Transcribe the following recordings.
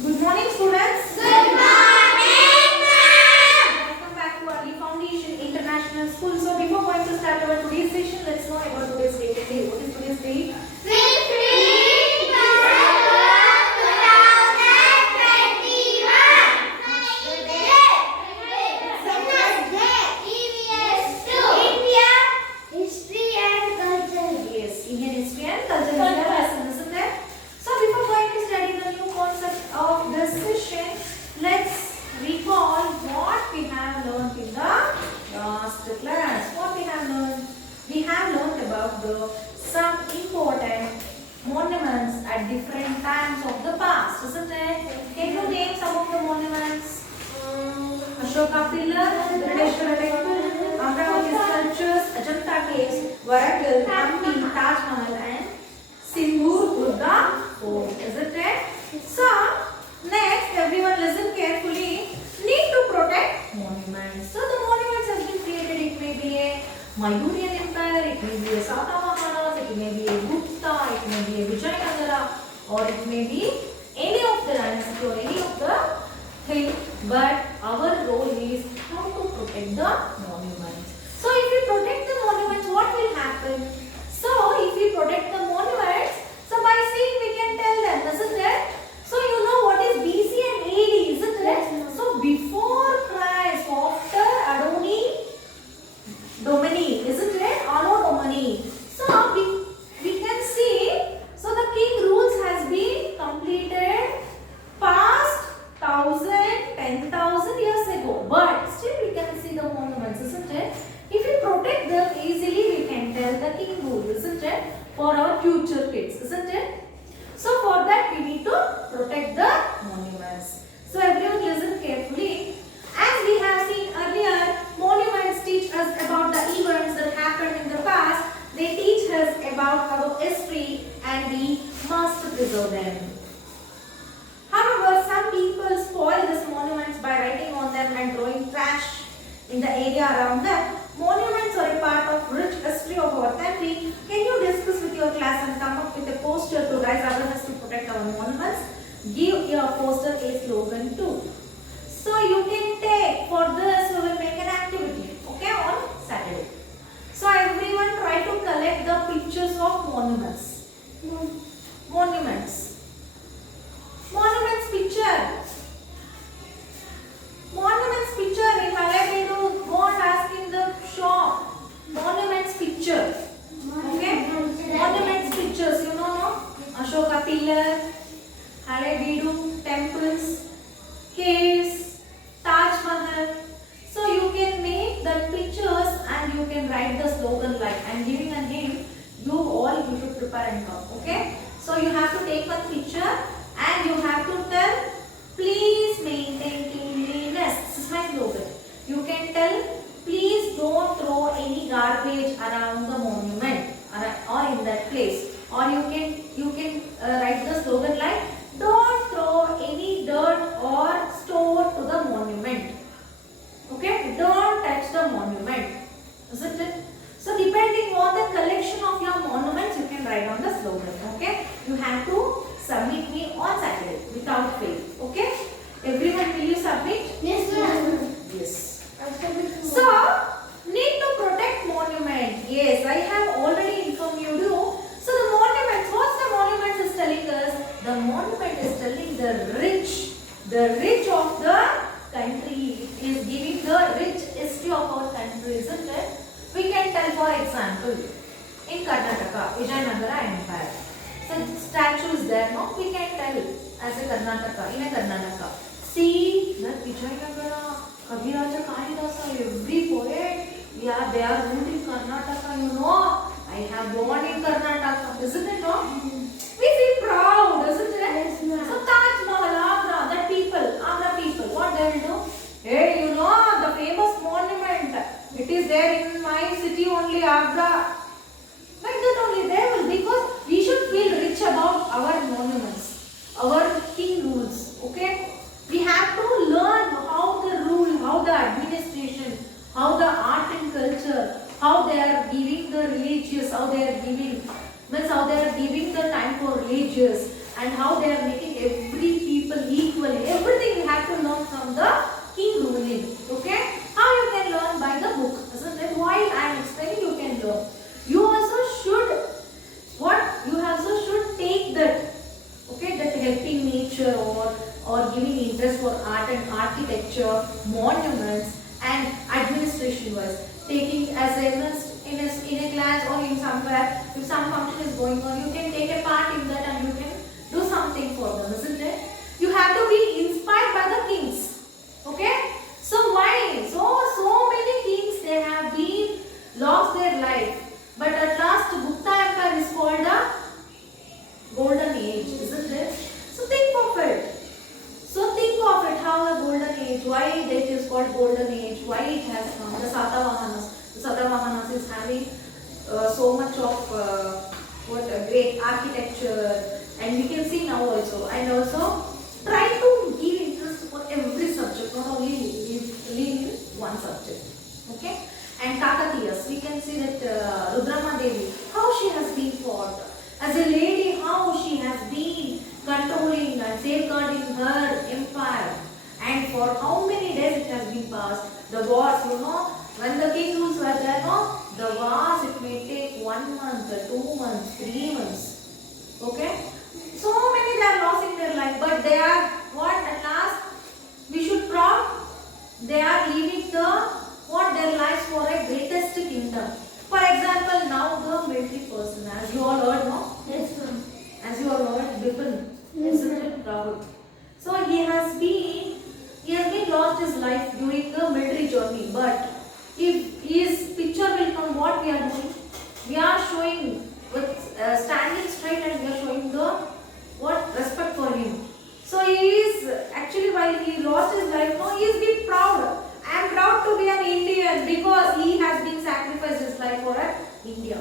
Good morning, students. Good morning, ma'am. Welcome back to Early Foundation International School. So, before going to start our today's session, let's know about today's date. Okay, what is today's date? 15 December 2021. EVS 2. India History and Culture. Yes, Indian history and culture is the lesson, isn't it? So, before going to study the new concept of this session, let's recall what we have learned in the last class. What we have learned? We have learned about some important monuments at different times of the past, isn't it? Can you name some of the monuments? Ashoka Pillar, Britishwara Temple, Amravati sculptures, Ajanta Caves, Warangal, Hampi, Taj Mahal, and Singur Buddha Fort, isn't it? So, next, everyone listen carefully. Need to protect monuments. So, the monuments has been created. It may be a Mayuryan Empire, it may be a Satavahanas, it may be a Gupta, it may be a Vijayanagara, or it may be any of the dynasty or any of the thing. But our role is how to protect the monuments. So, if we protect the monuments, what will happen? So, if we protect the monuments, so by seeing we can tell them, isn't it? So, you know what is BC and AD, isn't it? So, before Christ, after Domini, isn't it? Anno Domini. So, we can see, so the king rules has been completed past 10,000 years ago. But still we can see the monuments, isn't it? If we protect them easily, we can tell the king rule, isn't it? For our future kids, isn't it? So for that we need to protect the monuments. So everyone listen carefully. As we have seen earlier, monuments teach us about the events that happened in the past. They teach us about our history and we must preserve them. However, some people spoil these monuments by writing on them and throwing trash in the area around them. Monuments are a part of rich history of our country. Can you discuss with your class and come up with a poster to raise awareness to protect our monuments? Give your poster a slogan too. So you can take, for this we will make an activity, okay, on Saturday. So everyone try to collect the pictures of monuments. Monuments picture. Monuments picture in Halebedu, go and ask in the shop. Monuments picture. Okay? Monuments pictures, you know, no? Ashoka Pillar, Halebedu, temples, caves, Taj Mahal. So you can make the pictures and you can write the slogan like, I'm giving a hint, you should prepare and come. Okay? So you have to take one picture and you have to tell, please maintain cleanliness. This is my slogan. You can tell, please don't throw any garbage around the monument or in that place. Or you can write the slogan like, don't throw any dirt or stone to the monument. Okay? Don't touch the monument. Isn't it? So depending on the collection of your monuments, you can write on the slogan. Okay? You have to submit me on Saturday without fail. Okay? Everyone, will you submit? Yes, ma'am. Yes. So, need to protect monument. Yes, I have already informed you. So, the monuments, what's the monument is telling us? The monument is telling the rich of the country. It is giving the rich history of our country, isn't it? We can tell, for example, in Karnataka, Vijayanagara Empire. So statues there, no? We can tell as a Karnataka, in a Karnataka. See that Vijayanagara, Kabiraja Kalidasa, every poet, yeah, they are ruled in Karnataka, you know. I have born in Karnataka, isn't it, no? We feel proud, isn't it? Yes, ma'am. So Taj Mahal, Agra, that Agra people, what they will do? Hey, you know, the famous monument, it is there in my city only, Agra. Like that only they will, because we should feel rich about our monuments, our king rules. Okay, we have to learn how the rule, how the administration, how the art and culture, how they are giving the religious, how they are giving, means how they are giving the time for religious, and how they are making every people people equally. Everything we have to learn from the king ruling. Okay? How you can learn by the book, isn't it? While I am explaining, you can learn. You also should you also should take that, okay, that helping nature or giving interest for art and architecture, monuments and administration wise. Taking as in a class or in somewhere, if some function is going on, you can take a part in that and you can do something for them, isn't it? You have to be inspired by the kings. Okay? So why? So many kings, they have been lost their life. But at last Gupta Empire is called a golden age, isn't it? So think of it. So think of it, how a golden age, why it is called golden age, why it has come. The Satavahanas. The Satavahanas is having so much of great architecture, and we can see now also. And also try to give interest for every subject, not only leave in one subject. Okay? And Kakatiyas, we can see that Rudrama Devi, how she has been fought. As a lady, how she has been controlling and safeguarding her empire. And for how many days it has been passed. The wars, when the king rules were there, the wars, it may take 1 month, 2 months, 3 months. Okay? So many they are losing their life, but they are, at last, we should proud, they are leaving their lives for a greatest kingdom. For example, now the military person, as you all heard, no? Yes, ma'am. As you all heard, Bipin, isn't it, Rahul? So he has been lost his life during the military journey. But if his picture will come, what we are doing? We are showing with standing straight, and we are showing the respect for him. So he is actually, while he lost his life, he is being proud. I am proud to be an Indian because he has been sacrificed his life for India.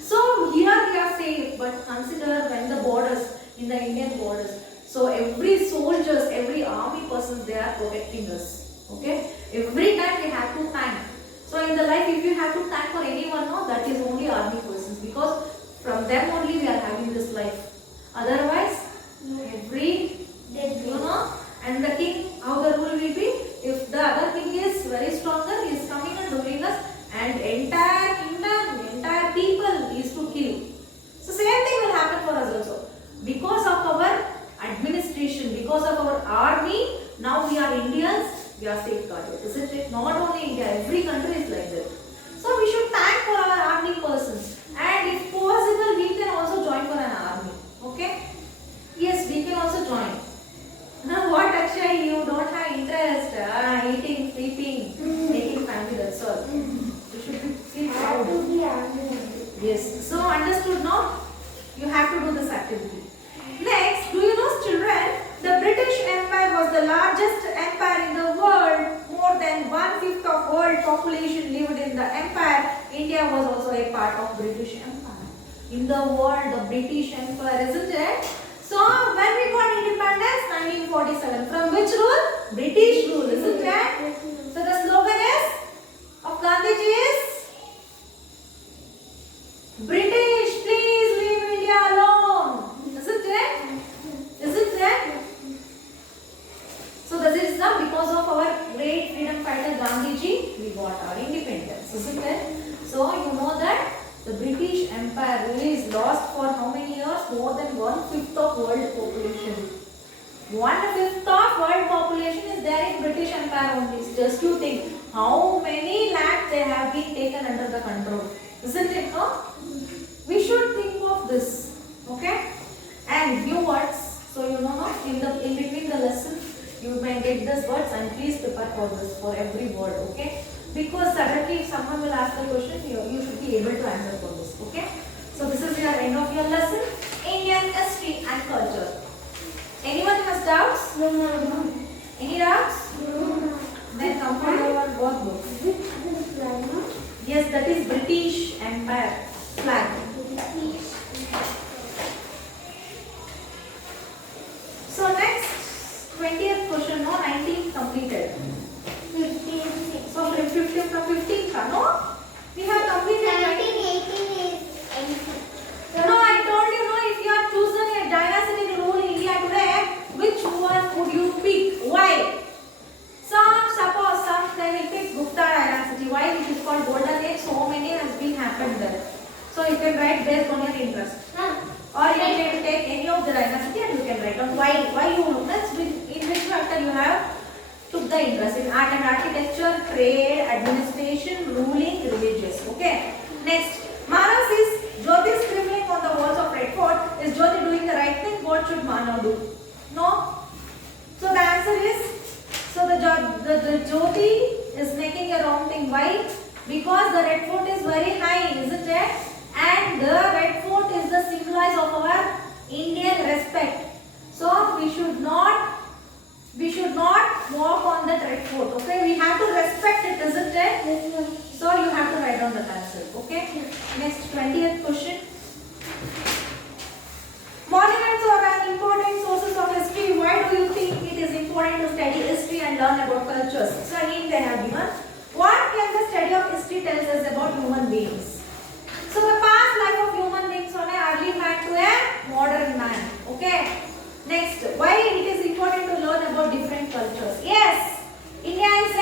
So here we are safe, but consider when the borders, in the Indian borders, so every soldiers, every army persons, they are protecting us. Okay? Every time they have to thank. So in the life, if you have to thank for anyone, that is only army persons, because from them only we are having this life. Otherwise, and the king, how the rule will be? If the other king is very stronger, he is coming and ruling us, and entire kingdom, entire people is to kill. So same thing will happen for us also. Because of our administration, because of our army, now we are Indians, we are safeguarded, isn't it? Not only India, every country is like that. So we should thank for our army persons, and if possible, we can also join for an army. Okay? Yes, we can also join. Now what, Akshay, you don't have interest, eating, sleeping, making family, that's all. You should feel proud. Yes, so understood now? You have to do this activity. Next, do you know, children, the British Empire was the largest empire in the world. More than 1/5 of world population lived in the empire. India was also a part of British Empire. In the world, the British Empire, isn't it? So, when we got independence, 1947. From which rule? British rule, isn't it? So, the slogan of Gandhiji is, British, please leave India alone. Isn't it? Isn't it? So, this is because of our great freedom fighter Gandhiji, we got our independence, isn't it? So, you know that the British Empire really is lost for how many years? More than 1/5 of world population. 1/5 of world population is there in British Empire only. Just you think how many lands they have been taken under the control. Isn't it? No? We should think of this. Okay? And new words. So you know, in between the lessons, you may get these words, and please prepare for this, for every word. Okay? Because suddenly if someone will ask the question, you should be able to answer for this. Okay? So this is your end of your lesson, Indian history and culture. Anyone has doubts? No. Any doubts? No. Then come for your workbook. Yes, that is British Empire flag. So next 20th question, 19th completed. 15. So 15 from 15, no? We have completed 17, 18 is NC. No, I told you, if you are chosen a dynasty to rule India today, which was the dynasty and you can write down why you know that's in which factor you have took the interest in art and architecture, trade, administration, ruling, religious. Okay. Next, Manav says Jyoti is scribbling on the walls of Red Fort. Is Jyoti doing the right thing? What should Manav do? No. So the answer is the Jyoti is making a wrong thing. Why? Because the Red Fort is very high, isn't it? And the Red Fort is the symbolize of our Indian respect. So we should not walk on the Red Fort. Okay, we have to respect it, isn't it? Yes, ma'am. So you have to write down the answer. Okay. Next 20th question. Monuments are an important sources of history. Why do you think it is important to study history and learn about cultures? So again they have given. What can the study of history tells us about human beings? So the past life of human beings from an early man to a modern man. Okay. Next, why it is important to learn about different cultures? Yes, India is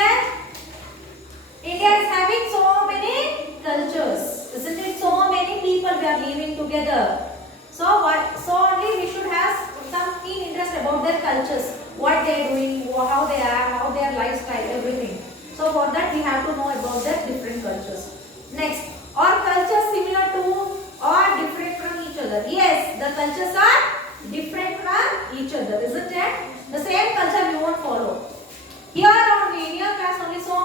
having so many cultures, isn't it? So many people we are living together. So only we should have some keen interest about their cultures, what they are doing, how they are, how their lifestyle, everything. So for that we have to know about their different cultures. Next, are cultures similar to or different from each other? Yes, the cultures are different from each other, isn't it? The same culture we won't follow. Here only, in your class only so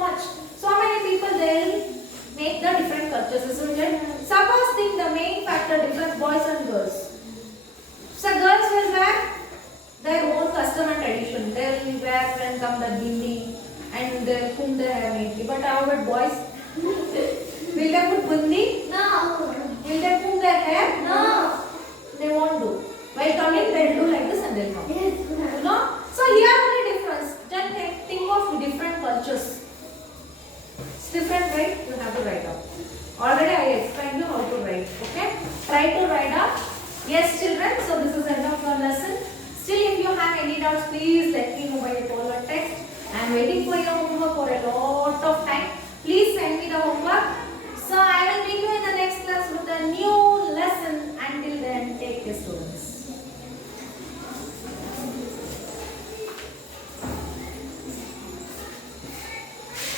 many people they will make the different cultures, isn't it? Suppose think the main factor difference boys and girls. So girls will wear their own custom and tradition. They will wear when come the bindi and they comb their hair neatly. But how about boys? Will they put bundi? No. Will they comb their hair? No. They won't do. While coming, they'll do like this and they'll come. Yes, You ma'am. know? So here only difference. Just think of different cultures. It's different, right? You have to write down. Already I explained you how to write. Okay? Try to write up. Yes, children. So this is end of your lesson. Still, if you have any doubts, please let me know by call or text. I am waiting for your homework for a lot of time.